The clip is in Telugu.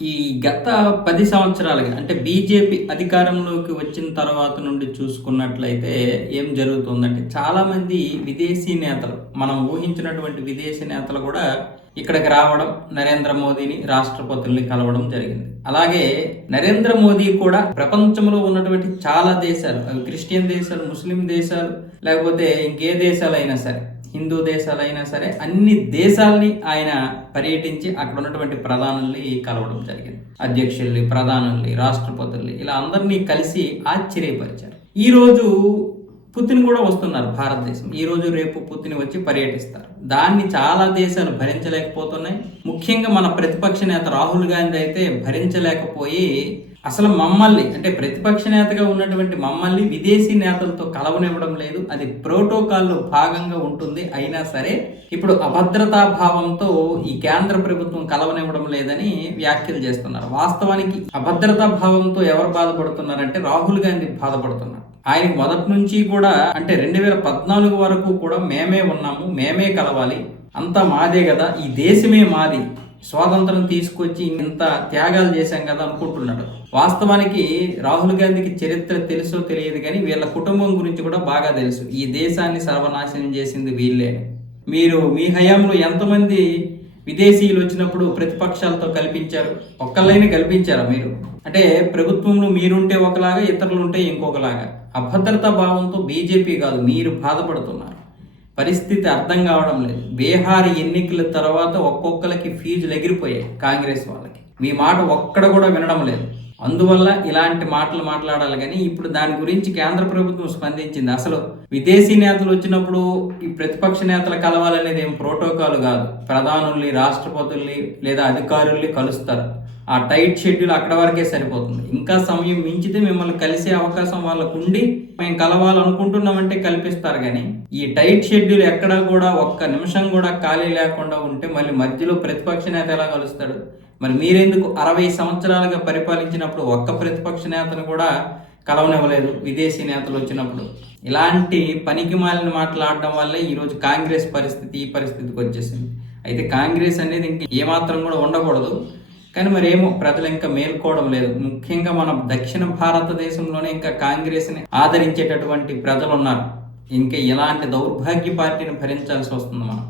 ఈ గత పది సంవత్సరాలుగా అంటే బీజేపీ అధికారంలోకి వచ్చిన తర్వాత నుండి చూసుకున్నట్లయితే ఏం జరుగుతుందంటే చాలామంది విదేశీ నేతలు మనం ఊహించినటువంటి విదేశీ నేతలు కూడా ఇక్కడికి రావడం నరేంద్ర మోదీని రాష్ట్రపతుల్ని కలవడం జరిగింది. అలాగే నరేంద్ర మోదీ కూడా ప్రపంచంలో ఉన్నటువంటి చాలా దేశాలు అవి క్రిస్టియన్ దేశాలు ముస్లిం దేశాలు లేకపోతే ఇంకే దేశాలైనా సరే హిందూ దేశాలైనా సరే అన్ని దేశాల్ని ఆయన పర్యటించి అక్కడ ఉన్నటువంటి ప్రధానుల్ని కలవడం జరిగింది. అధ్యక్షుల్ని ప్రధానుల్ని రాష్ట్రపతుల్ని ఇలా అందరినీ కలిసి ఆశ్చర్యపరిచారు. ఈరోజు పుతిన్ కూడా వస్తున్నారు భారతదేశం. ఈ రోజు రేపు పుతిన్ వచ్చి పర్యటిస్తారు. దాన్ని చాలా దేశాలు భరించలేకపోతున్నాయి. ముఖ్యంగా మన ప్రతిపక్ష నేత రాహుల్ గాంధీ అయితే భరించలేకపోయి అసలు మమ్మల్ని అంటే ప్రతిపక్ష నేతగా ఉన్నటువంటి మమ్మల్ని విదేశీ నేతలతో కలవనివ్వడం లేదు. అది ప్రోటోకాల్లో భాగంగా ఉంటుంది. అయినా సరే ఇప్పుడు అభద్రతా భావంతో ఈ కేంద్ర ప్రభుత్వం కలవనివ్వడం లేదని వ్యాఖ్యలు చేస్తున్నారు. వాస్తవానికి అభద్రతా భావంతో ఎవరు బాధపడుతున్నారంటే రాహుల్ గాంధీ బాధపడుతున్నారు. ఆయన మొదటి నుంచి కూడా అంటే రెండు వేల పద్నాలుగు వరకు కూడా మేమే ఉన్నాము మేమే కలవాలి. అంతా మాదే కదా ఈ దేశమే మాది. స్వాతంత్రం తీసుకొచ్చి ఇంత త్యాగాలు చేశాం కదా అనుకుంటున్నాడు. వాస్తవానికి రాహుల్ గాంధీకి చరిత్ర తెలుసో తెలియదు కానీ వీళ్ళ కుటుంబం గురించి కూడా బాగా తెలుసు. ఈ దేశాన్ని సర్వనాశనం చేసింది వీళ్ళే. మీరు మీ హయాంలో ఎంతమంది విదేశీయులు వచ్చినప్పుడు ప్రతిపక్షాలతో కల్పించారు? ఒక్కళ్ళైనా కల్పించారా మీరు? అంటే ప్రభుత్వంలో మీరుంటే ఒకలాగా ఇతరులు ఉంటే ఇంకొకలాగా. అభద్రతా భావంతో బీజేపీ కాదు మీరు బాధపడుతున్నారు. పరిస్థితి అర్థం కావడం లేదు. బీహార్ ఎన్నికల తర్వాత ఒక్కొక్కరికి ఫీజులు ఎగిరిపోయాయి కాంగ్రెస్ వాళ్ళకి. మీ మాట ఒక్కడ కూడా వినడం లేదు. అందువల్ల ఇలాంటి మాటలు మాట్లాడాలి కానీ ఇప్పుడు దాని గురించి కేంద్ర ప్రభుత్వం స్పందించింది. అసలు విదేశీ నేతలు వచ్చినప్పుడు ఈ ప్రతిపక్ష నేతలు కలవాలనేది ఏం ప్రోటోకాల్ కాదు. ప్రధానుల్ని రాష్ట్రపతుల్ని లేదా అధికారుల్ని కలుస్తారు. ఆ టైట్ షెడ్యూల్ అక్కడ వరకే సరిపోతుంది. ఇంకా సమయం మించితే మిమ్మల్ని కలిసే అవకాశం వాళ్ళకు ఉండి మేము కలవాలనుకుంటున్నామంటే కల్పిస్తారు కానీ ఈ టైట్ షెడ్యూల్ ఎక్కడా కూడా ఒక్క నిమిషం కూడా ఖాళీ లేకుండా ఉంటే మళ్ళీ మధ్యలో ప్రతిపక్ష నేత ఎలా కలుస్తాడు? మరి మీరెందుకు అరవై సంవత్సరాలుగా పరిపాలించినప్పుడు ఒక్క ప్రతిపక్ష నేతను కూడా కలవనివ్వలేదు విదేశీ నేతలు వచ్చినప్పుడు? ఇలాంటి పనికి మాలిన మాట్లాడడం వల్లే ఈరోజు కాంగ్రెస్ పరిస్థితి ఈ పరిస్థితికి వచ్చేసింది. అయితే కాంగ్రెస్ అనేది ఇంక ఏమాత్రం కూడా ఉండకూడదు. కానీ మరి ఏమో ప్రజలు ఇంకా మేల్కోవడం లేదు. ముఖ్యంగా మన దక్షిణ భారతదేశంలోనే ఇంకా కాంగ్రెస్ని ఆదరించేటటువంటి ప్రజలు ఉన్నారు ఇంకా ఇలాంటి దౌర్భాగ్య పార్టీని భరించాల్సి వస్తుంది మనం.